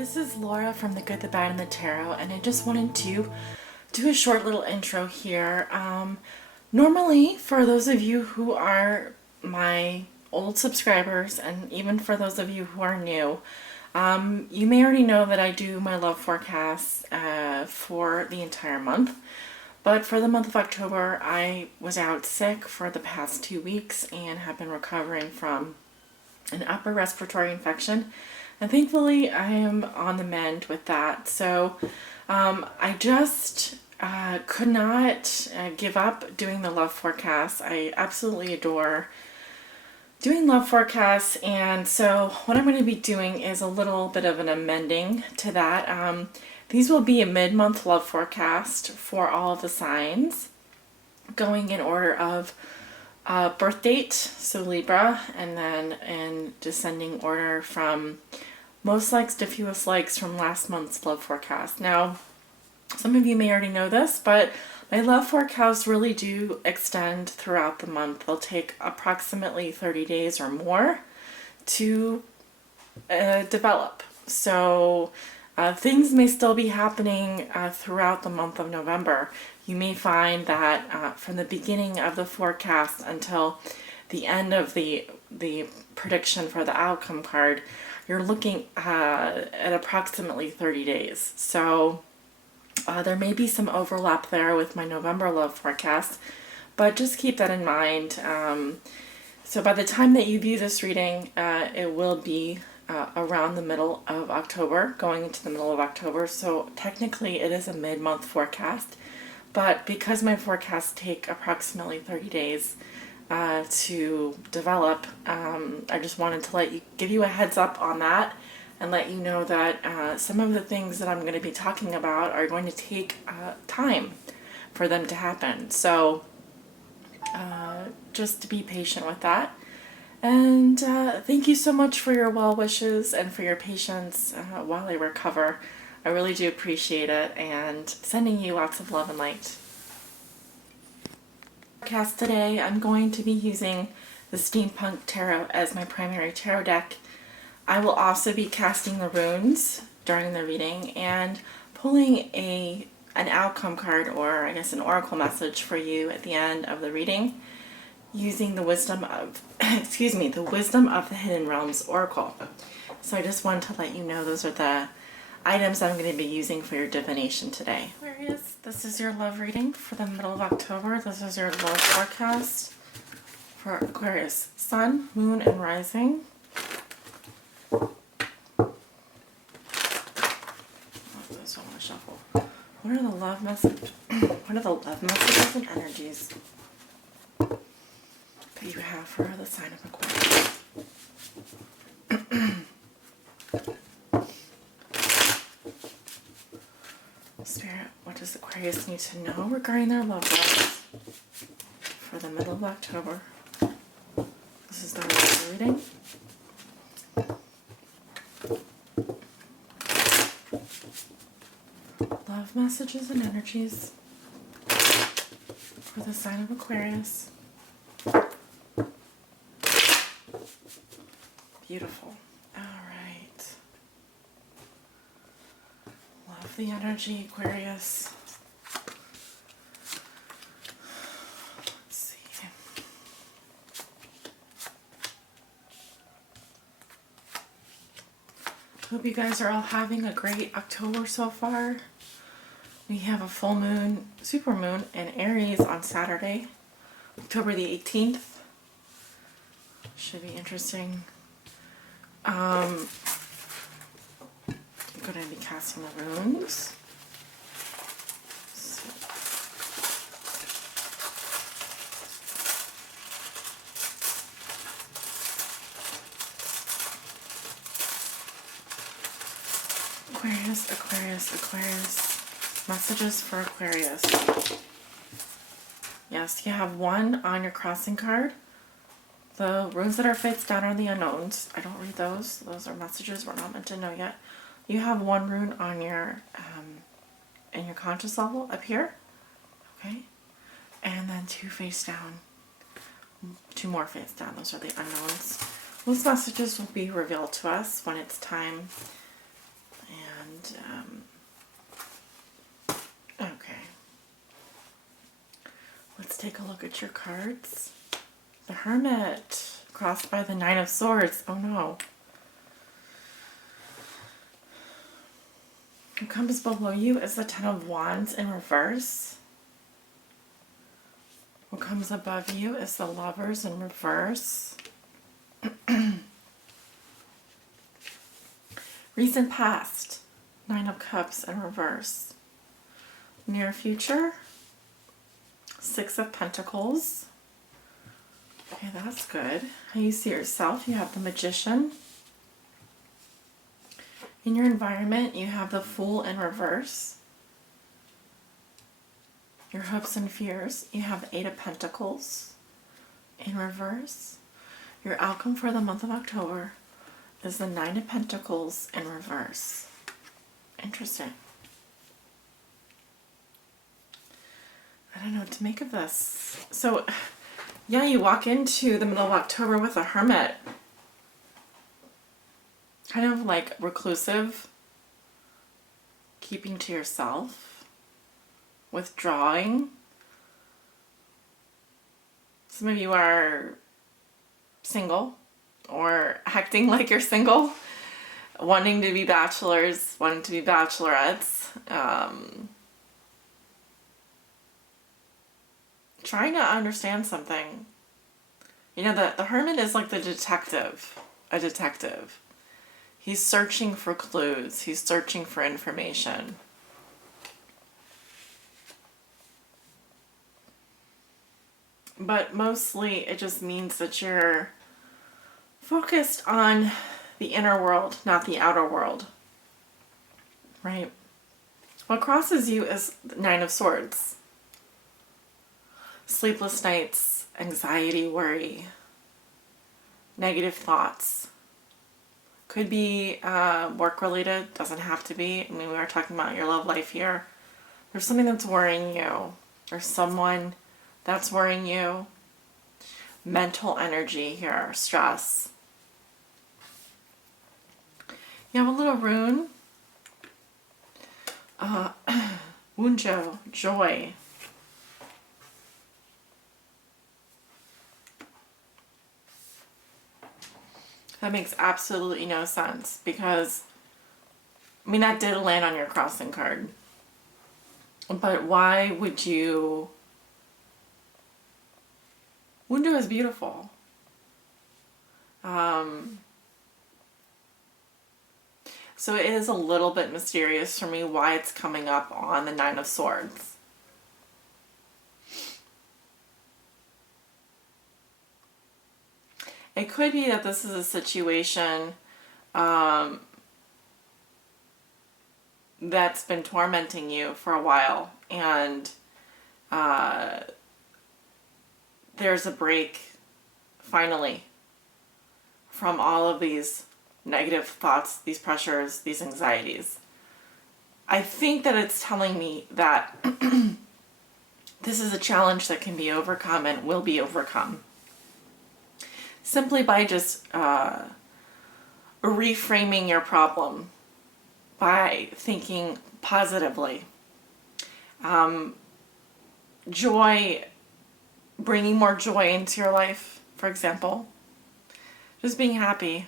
This is Laura from The Good, the Bad, and the Tarot, and I just wanted to do a short little intro here. Normally, for those of you who are my old subscribers, and even for those of you who are new, you may already know that I do my love forecasts for the entire month. But for the month of October, I was out sick for the past 2 weeks and have been recovering from an upper respiratory infection. And thankfully, I am on the mend with that. So I just could not give up doing the love forecasts. I absolutely adore doing love forecasts. And so what I'm going to be doing is a little bit of an amending to that. These will be a mid-month love forecast for all of the signs, going in order of birth date, so Libra, and then in descending order from most likes to fewest likes from last month's love forecast. Now, some of you may already know this, but my love forecasts really do extend throughout the month. They'll take approximately 30 days or more to develop. So things may still be happening throughout the month of November. You may find that from the beginning of the forecast until the end of the prediction for the outcome card, you're looking at approximately 30 days. So there may be some overlap there with my November love forecast, but just keep that in mind. So by the time that you view this reading, it will be around the middle of October, going into the middle of October. So technically it is a mid-month forecast, but because my forecasts take approximately 30 days to develop, I just wanted to give you a heads up on that and let you know that some of the things that I'm going to be talking about are going to take time for them to happen. So just to be patient with that. And thank you so much for your well wishes and for your patience while I recover. I really do appreciate it, and sending you lots of love and light. Forecast today, I'm going to be using the Steampunk Tarot as my primary tarot deck. I will also be casting the runes during the reading and pulling an outcome card, or I guess an oracle message for you at the end of the reading, using the wisdom of the Wisdom of the Hidden Realms Oracle. So I just wanted to let you know those are the items I'm going to be using for your divination today. Aquarius, this is your love reading for the middle of October. This is your love forecast for Aquarius, Sun, Moon, and Rising. Oh, those don't want to shuffle. What are the love messages? What are the love messages and energies that you have for the sign of Aquarius? Spirit, what does Aquarius need to know regarding their love lives for the middle of October? This is the reading. Love messages and energies for the sign of Aquarius. Beautiful. All right. Love the energy, Aquarius. Let's see. Hope you guys are all having a great October so far. We have a full moon, super moon in Aries on Saturday, October the 18th. Should be interesting. I'm going to be casting the runes. So. Aquarius, Aquarius, Aquarius. Messages for Aquarius. Yes, you have one on your crossing card. The runes that are face down are the unknowns. I don't read those. Those are messages we're not meant to know yet. You have one rune on your in your conscious level up here. Okay? And then two face down. Two more face down. Those are the unknowns. Those messages will be revealed to us when it's time okay. Let's take a look at your cards. The Hermit, crossed by the Nine of Swords. Oh no. What comes below you is the Ten of Wands in reverse. What comes above you is the Lovers in reverse. Recent past, Nine of Cups in reverse. Near future, Six of Pentacles. Okay, that's good. How you see yourself, you have the Magician. In your environment, you have the Fool in reverse. Your hopes and fears, you have the Eight of Pentacles in reverse. Your outcome for the month of October is the Nine of Pentacles in reverse. Interesting. I don't know what to make of this. So, yeah, you walk into the middle of October with a Hermit. Kind of like reclusive, keeping to yourself, withdrawing. Some of you are single or acting like you're single, wanting to be bachelors, wanting to be bachelorettes, trying to understand something. You know, the Hermit is like the detective, a detective. He's searching for clues. He's searching for information. But mostly it just means that you're focused on the inner world, not the outer world. Right? What crosses you is the Nine of Swords. Sleepless nights, anxiety, worry, negative thoughts. Could be work-related, doesn't have to be. I mean, we are talking about your love life here. There's something that's worrying you. There's someone that's worrying you. Mental energy here, stress. You have a little rune. Wunjo, joy. That makes absolutely no sense because, I mean, that did land on your crossing card. But why would you... Wundo is beautiful. So it is a little bit mysterious for me why it's coming up on the Nine of Swords. It could be that this is a situation that's been tormenting you for a while, and there's a break, finally, from all of these negative thoughts, these pressures, these anxieties. I think that it's telling me that this is a challenge that can be overcome and will be overcome simply by just reframing your problem, by thinking positively. Joy, bringing more joy into your life, for example. Just being happy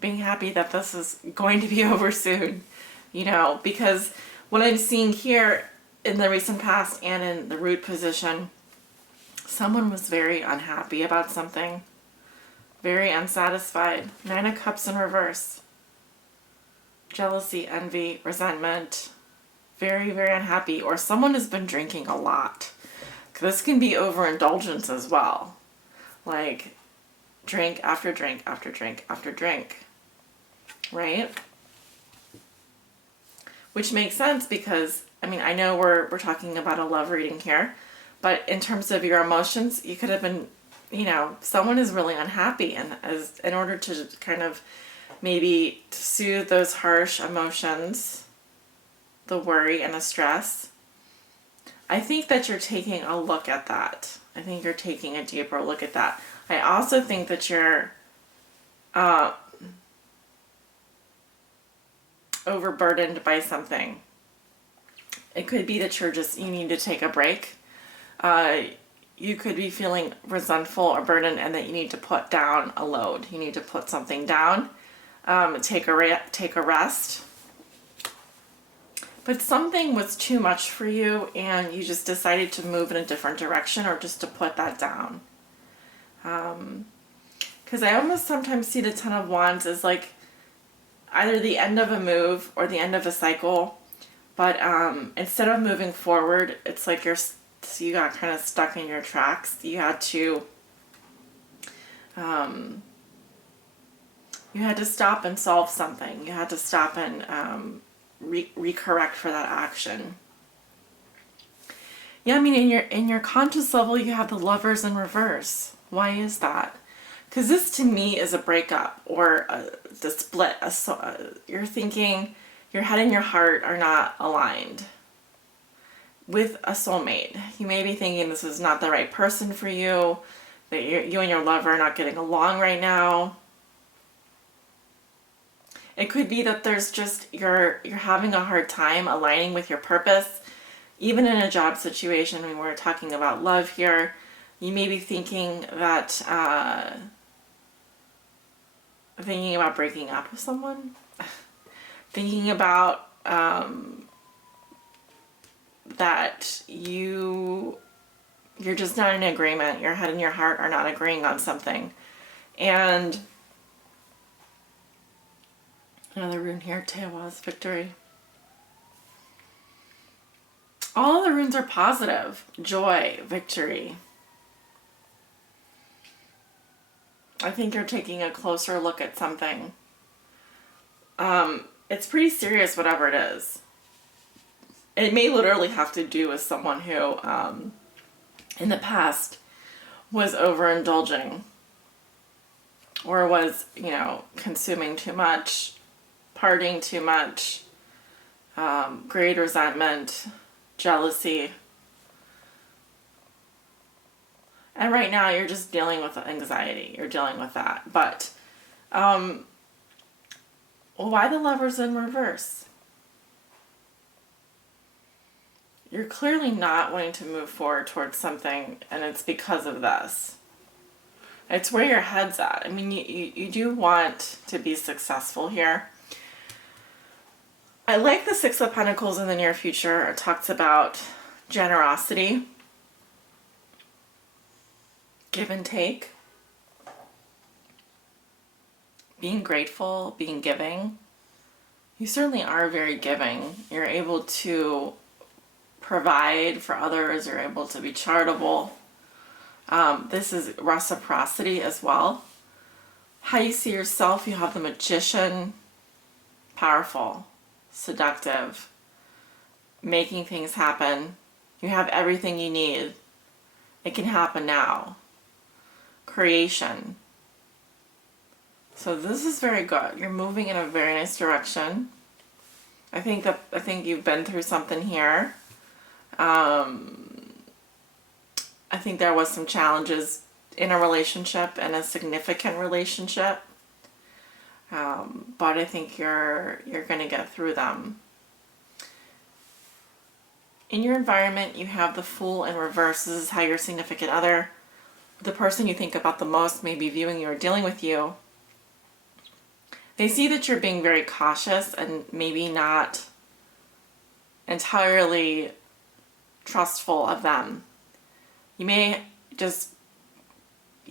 that this is going to be over soon, you know, because what I'm seeing here in the recent past and in the root position, someone was very unhappy about something, very unsatisfied. Nine of Cups in reverse. Jealousy, envy, resentment, very, very unhappy, or someone has been drinking a lot. This can be overindulgence as well. Like drink after drink after drink after drink. Right? Which makes sense because, I mean, I know we're talking about a love reading here, but in terms of your emotions, you could have been, you know, someone is really unhappy, and as in order to kind of maybe soothe those harsh emotions, the worry and the stress, I think that you're taking a look at that. I think you're taking a deeper look at that. I also think that you're overburdened by something. It could be that you need to take a break. You could be feeling resentful or burdened and that you need to put down a load. You need to put something down, take a rest. But something was too much for you and you just decided to move in a different direction or just to put that down. Because I almost sometimes see the Ten of Wands as like either the end of a move or the end of a cycle. But instead of moving forward, it's like you got kind of stuck in your tracks. You had to stop and solve something. You had to stop and recorrect for that action. Yeah, I mean, in your conscious level, you have the Lovers in reverse. Why is that? Because this to me is a breakup or the split. You're thinking your head and your heart are not aligned with a soulmate. You may be thinking this is not the right person for you, that you and your lover are not getting along right now. It could be that there's just you're having a hard time aligning with your purpose, even in a job situation. When we're talking about love here, you may be thinking that thinking about breaking up with someone, thinking about that you're just not in agreement. Your head and your heart are not agreeing on something. And another rune here, Tewas, victory. All the runes are positive. Joy, victory. I think you're taking a closer look at something. It's pretty serious, whatever it is. It may literally have to do with someone who, in the past, was overindulging or was, consuming too much, partying too much, great resentment, jealousy. And right now you're just dealing with anxiety. You're dealing with that. But why the Lovers in reverse? You're clearly not wanting to move forward towards something, and it's because of this. It's where your head's at. I mean, you do want to be successful here. I like the Six of Pentacles in the near future. It talks about generosity, give and take, being grateful, being giving. You certainly are very giving. You're able to provide for others. You're able to be charitable. This is reciprocity as well. How you see yourself, you have the Magician, powerful, seductive, making things happen. You have everything you need. It can happen now. Creation. So this is very good. You're moving in a very nice direction. I think you've been through something here. I think there was some challenges in a relationship, and a significant relationship. But I think you're going to get through them. In your environment, you have the Fool in reverse. This is how your significant other, the person you think about the most, may be viewing you or dealing with you. They see that you're being very cautious and maybe not entirely trustful of them. You may just,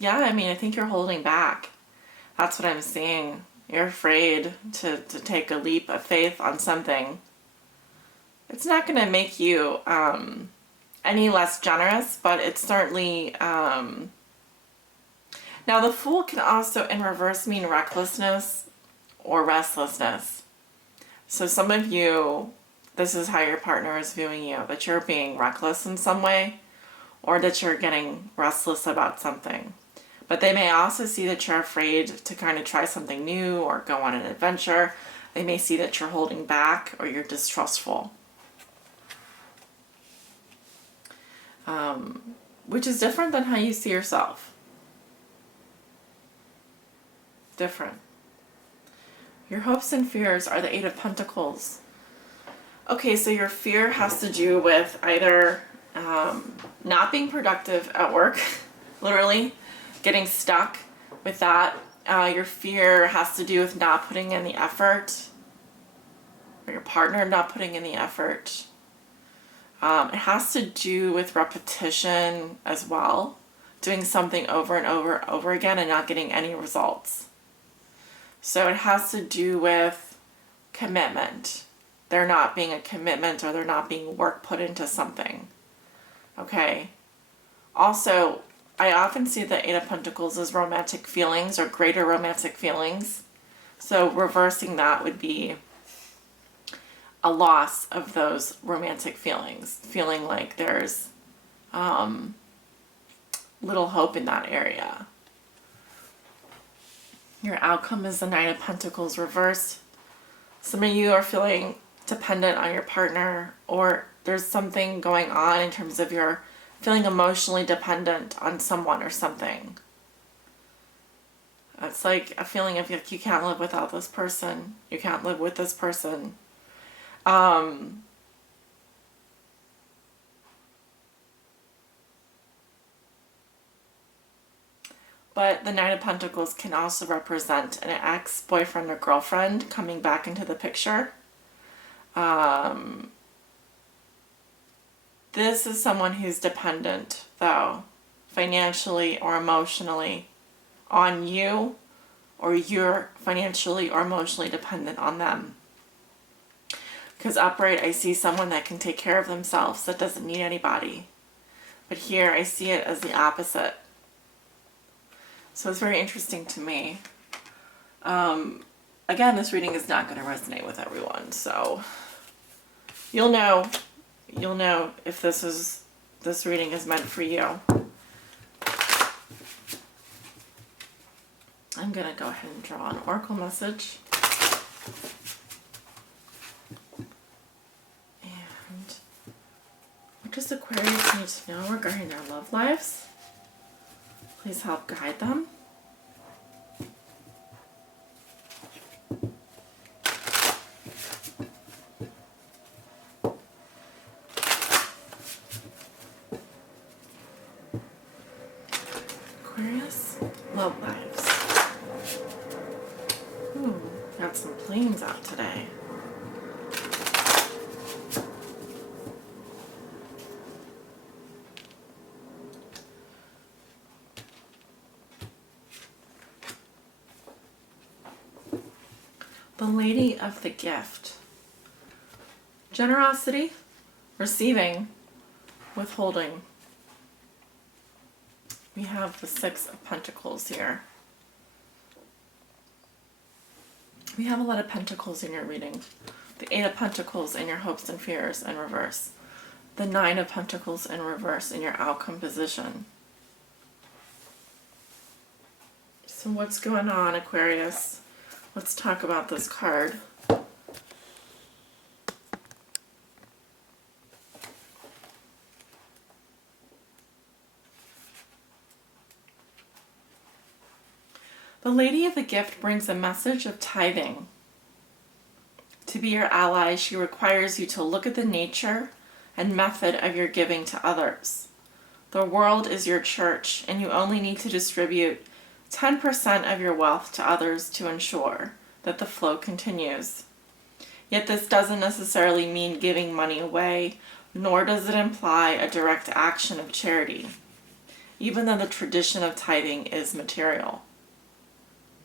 I think you're holding back. That's what I'm seeing. You're afraid to take a leap of faith on something. It's not going to make you any less generous, but it's certainly... Now, the Fool can also, in reverse, mean recklessness or restlessness. So some of you, this is how your partner is viewing you, that you're being reckless in some way, or that you're getting restless about something. But they may also see that you're afraid to kind of try something new or go on an adventure. They may see that you're holding back or you're distrustful. Which is different than how you see yourself. Different. Your hopes and fears are the Eight of Pentacles. Okay, so your fear has to do with either not being productive at work, literally getting stuck with that. Your fear has to do with not putting in the effort, or your partner not putting in the effort. It has to do with repetition as well, doing something over and over and over again and not getting any results. So it has to do with commitment. There not being a commitment, or there not being work put into something. Okay. Also, I often see the Eight of Pentacles as romantic feelings or greater romantic feelings. So reversing that would be a loss of those romantic feelings. Feeling like there's little hope in that area. Your outcome is the Nine of Pentacles reversed. Some of you are feeling dependent on your partner, or there's something going on in terms of you're feeling emotionally dependent on someone or something. It's like a feeling of like you can't live without this person. You can't live with this person. But the Nine of Pentacles can also represent an ex-boyfriend or girlfriend coming back into the picture. This is someone who's dependent, though, financially or emotionally on you, or you're financially or emotionally dependent on them. Because upright, I see someone that can take care of themselves, that doesn't need anybody. But here, I see it as the opposite. So it's very interesting to me. Again, this reading is not going to resonate with everyone, so you'll know if this reading is meant for you. I'm going to go ahead and draw an oracle message. And what does Aquarius need to know regarding their love lives? Please help guide them. Aquarius, love lives. Ooh, got some planes out today. The Lady of the Gift. Generosity, receiving, withholding. We have the Six of Pentacles here. We have a lot of pentacles in your reading. The Eight of Pentacles in your hopes and fears in reverse. The Nine of Pentacles in reverse in your outcome position. So what's going on, Aquarius? Let's talk about this card. The Lady of the Gift brings a message of tithing. To be your ally, she requires you to look at the nature and method of your giving to others. The world is your church, and you only need to distribute 10% of your wealth to others to ensure that the flow continues. Yet this doesn't necessarily mean giving money away, nor does it imply a direct action of charity, even though the tradition of tithing is material.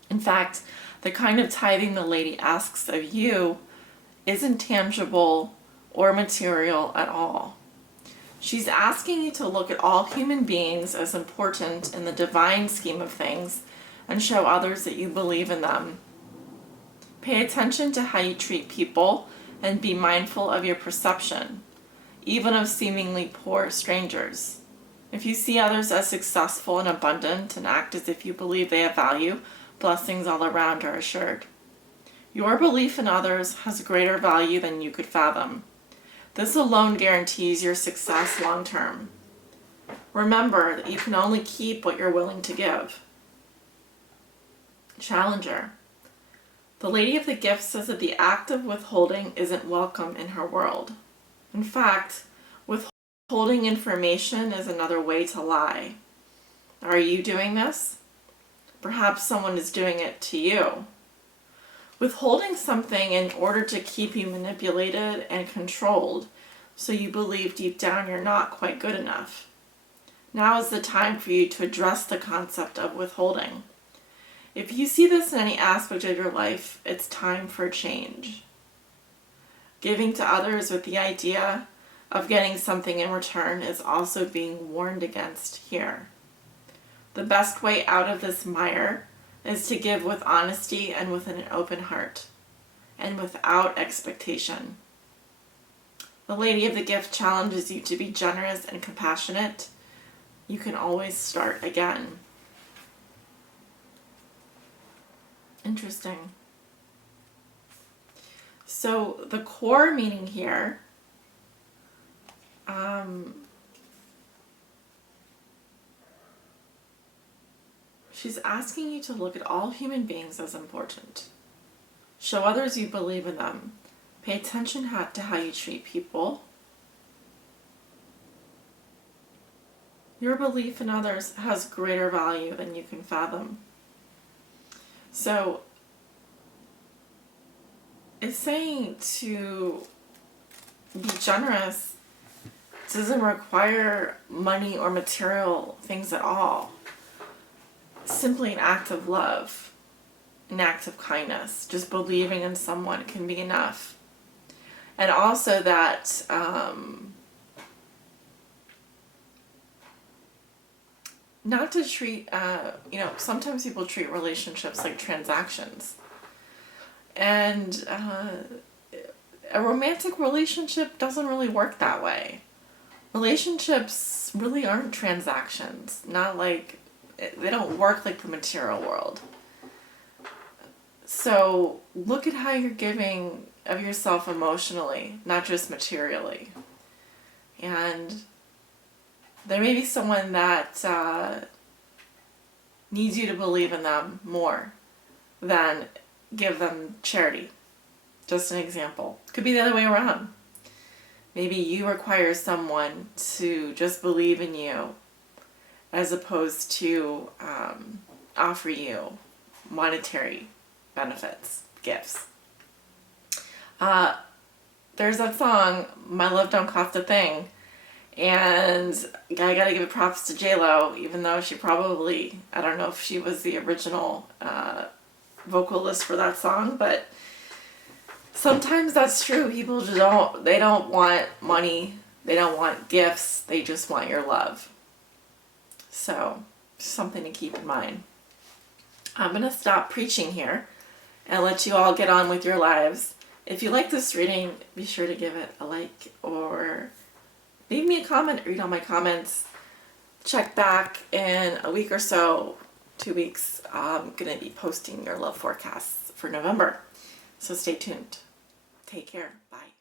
In fact, the kind of tithing the lady asks of you isn't tangible or material at all. She's asking you to look at all human beings as important in the divine scheme of things and show others that you believe in them. Pay attention to how you treat people and be mindful of your perception, even of seemingly poor strangers. If you see others as successful and abundant and act as if you believe they have value, blessings all around are assured. Your belief in others has greater value than you could fathom. This alone guarantees your success long term. Remember that you can only keep what you're willing to give. Challenger. The Lady of the Gift says that the act of withholding isn't welcome in her world. In fact, withholding information is another way to lie. Are you doing this? Perhaps someone is doing it to you. Withholding something in order to keep you manipulated and controlled, so you believe deep down you're not quite good enough. Now is the time for you to address the concept of withholding. If you see this in any aspect of your life, it's time for change. Giving to others with the idea of getting something in return is also being warned against here. The best way out of this mire is to give with honesty and with an open heart, and without expectation. The Lady of the Gift challenges you to be generous and compassionate. You can always start again. Interesting. So the core meaning here, she's asking you to look at all human beings as important. Show others you believe in them. Pay attention to how you treat people. Your belief in others has greater value than you can fathom. So it's saying to be generous doesn't require money or material things at all. Simply an act of love, an act of kindness, just believing in someone can be enough. And also that not to treat, sometimes people treat relationships like transactions. And a romantic relationship doesn't really work that way. Relationships really aren't transactions. They don't work like the material world. So look at how you're giving of yourself emotionally, not just materially. And there may be someone that needs you to believe in them more than give them charity. Just an example. Could be the other way around. Maybe you require someone to just believe in you as opposed to offer you monetary benefits, gifts. There's that song, My Love Don't Cost a Thing, and I gotta give props to J-Lo, even though she probably, I don't know if she was the original vocalist for that song, but sometimes that's true. People they don't want money, they don't want gifts, they just want your love. So, something to keep in mind. I'm going to stop preaching here and let you all get on with your lives. If you like this reading, be sure to give it a like or leave me a comment, read all my comments. Check back in a week or so, 2 weeks. I'm going to be posting your love forecasts for November. So stay tuned. Take care. Bye.